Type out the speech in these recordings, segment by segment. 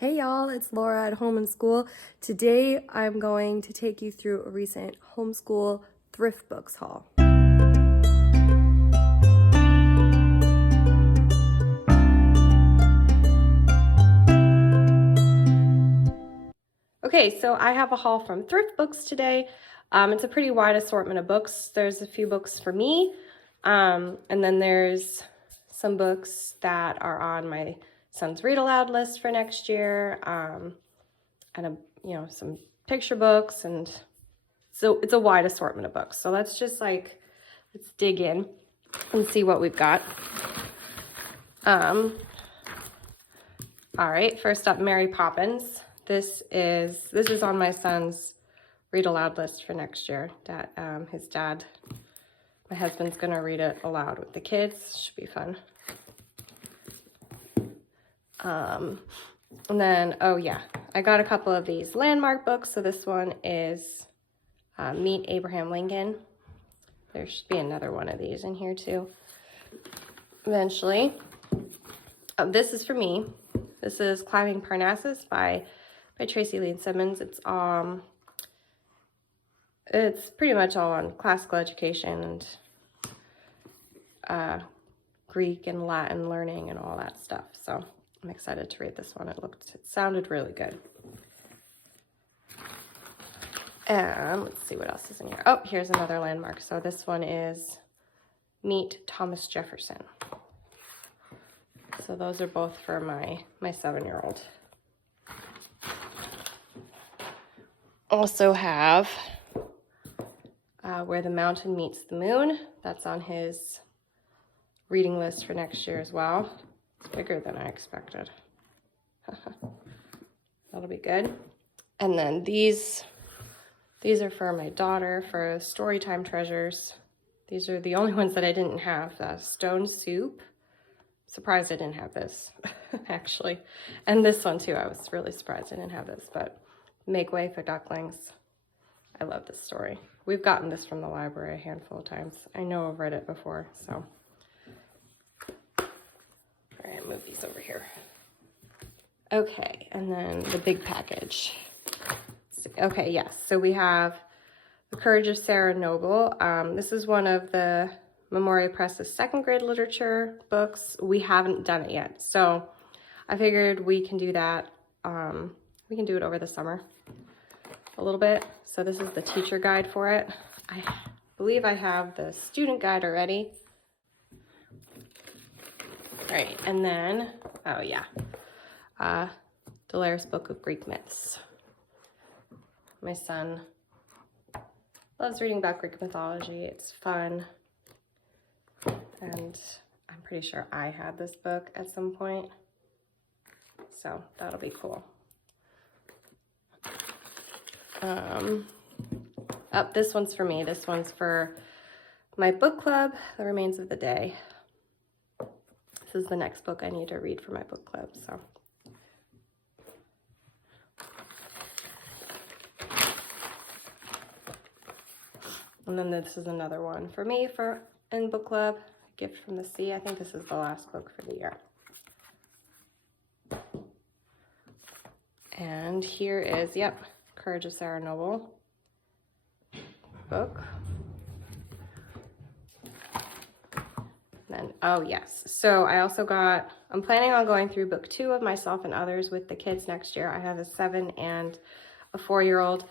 Hey y'all, it's Laura at Home and School. Today I'm going to take you through a recent homeschool Thriftbooks haul. Okay, so I have a haul from Thriftbooks today. It's a pretty wide assortment of books. There's a few books for me, and then there's some books that are on my son's read aloud list for next year, and some picture books, and so it's a wide assortment of books. So let's dig in and see what we've got. All right, first up, Mary Poppins. This is on my son's read aloud list for next year. My husband's gonna read it aloud with the kids. Should be fun. And then, oh yeah, I got a couple of these landmark books. So this one is Meet Abraham Lincoln. There should be another one of these in here too, eventually. This is for me. This is Climbing Parnassus by Tracy Lee Simmons. It's pretty much all on classical education and Greek and Latin learning and all that stuff. So I'm excited to read this one. It sounded really good. And let's see what else is in here. Oh, here's another landmark. So this one is Meet Thomas Jefferson. So those are both for my 7-year-old. Also have Where the Mountain Meets the Moon. That's on his reading list for next year as well. It's bigger than I expected. That'll be good. And then these are for my daughter for Storytime Treasures. These are the only ones that I didn't have. Stone Soup. Surprised I didn't have this, actually. And this one too, I was really surprised I didn't have this, but Make Way for Ducklings. I love this story. We've gotten this from the library a handful of times. I know I've read it before, so. All right, move these over here. Okay, and then the big package. Okay, yes, so we have The Courage of Sarah Noble. This is one of the Memoria Press's second grade literature books. We haven't done it yet, so I figured we can do that. We can do it over the summer a little bit. So this is the teacher guide for it. I believe I have the student guide already. All right, and then, oh yeah, Dolores Book of Greek Myths. My son loves reading about Greek mythology. It's fun. And I'm pretty sure I had this book at some point. So that'll be cool. This one's for me. This one's for my book club, The Remains of the Day. This is the next book I need to read for my book club, so. And then this is another one for me in book club, Gift from the Sea. I think this is the last book for the year. And here is, yep, Courage of Sarah Noble book. Then, oh yes, so I also I'm planning on going through book 2 of Myself and Others with the kids next year. I have a 7 and a 4-year-old.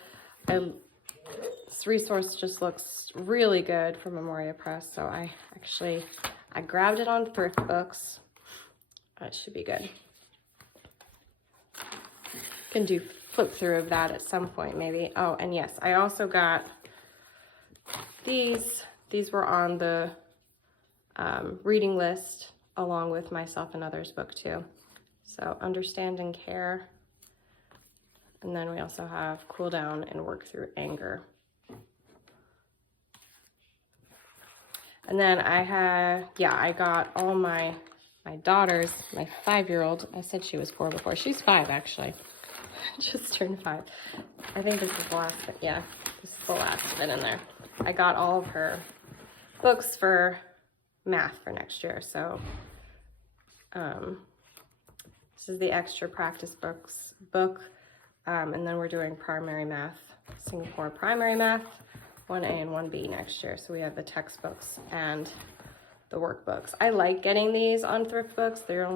This resource just looks really good from Memoria Press, so I grabbed it on Thriftbooks. It should be good. Can do flip through of that at some point maybe. Oh, and yes, I also got these. These were on the reading list along with Myself and Others book 2. So Understand and Care. And then we also have Cool Down and Work Through Anger. And then I got all my daughters, my 5-year-old. I said she was 4 before. She's 5 actually. Just turned 5. I think this is the last bit. Yeah, this is the last bit in there. I got all of her books for math for next year. So This is the extra practice book. And then we're doing primary math, Singapore primary math, 1A and 1B next year. So we have the textbooks and the workbooks. I like getting these on Thriftbooks. They're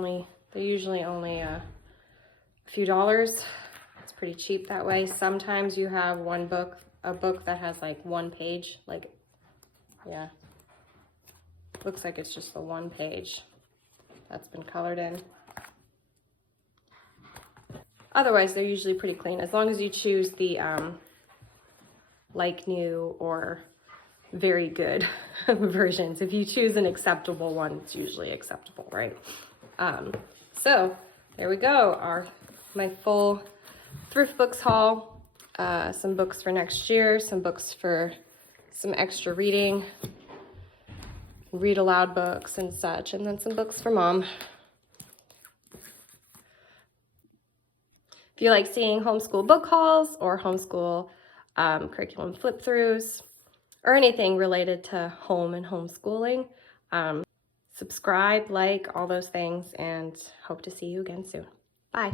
usually only a few dollars. It's pretty cheap that way. Sometimes you have a book that has like one page, like, yeah. Looks like it's just the one page that's been colored in. Otherwise, they're usually pretty clean, as long as you choose the like new or very good versions. If you choose an acceptable one, it's usually acceptable, right? So there we go, my full Thriftbooks haul. Some books for next year, some books for some extra reading, read aloud books and such, and then some books for mom. If you like seeing homeschool book hauls or homeschool curriculum flip-throughs or anything related to home and homeschooling, subscribe, like, all those things, and hope to see you again soon. Bye.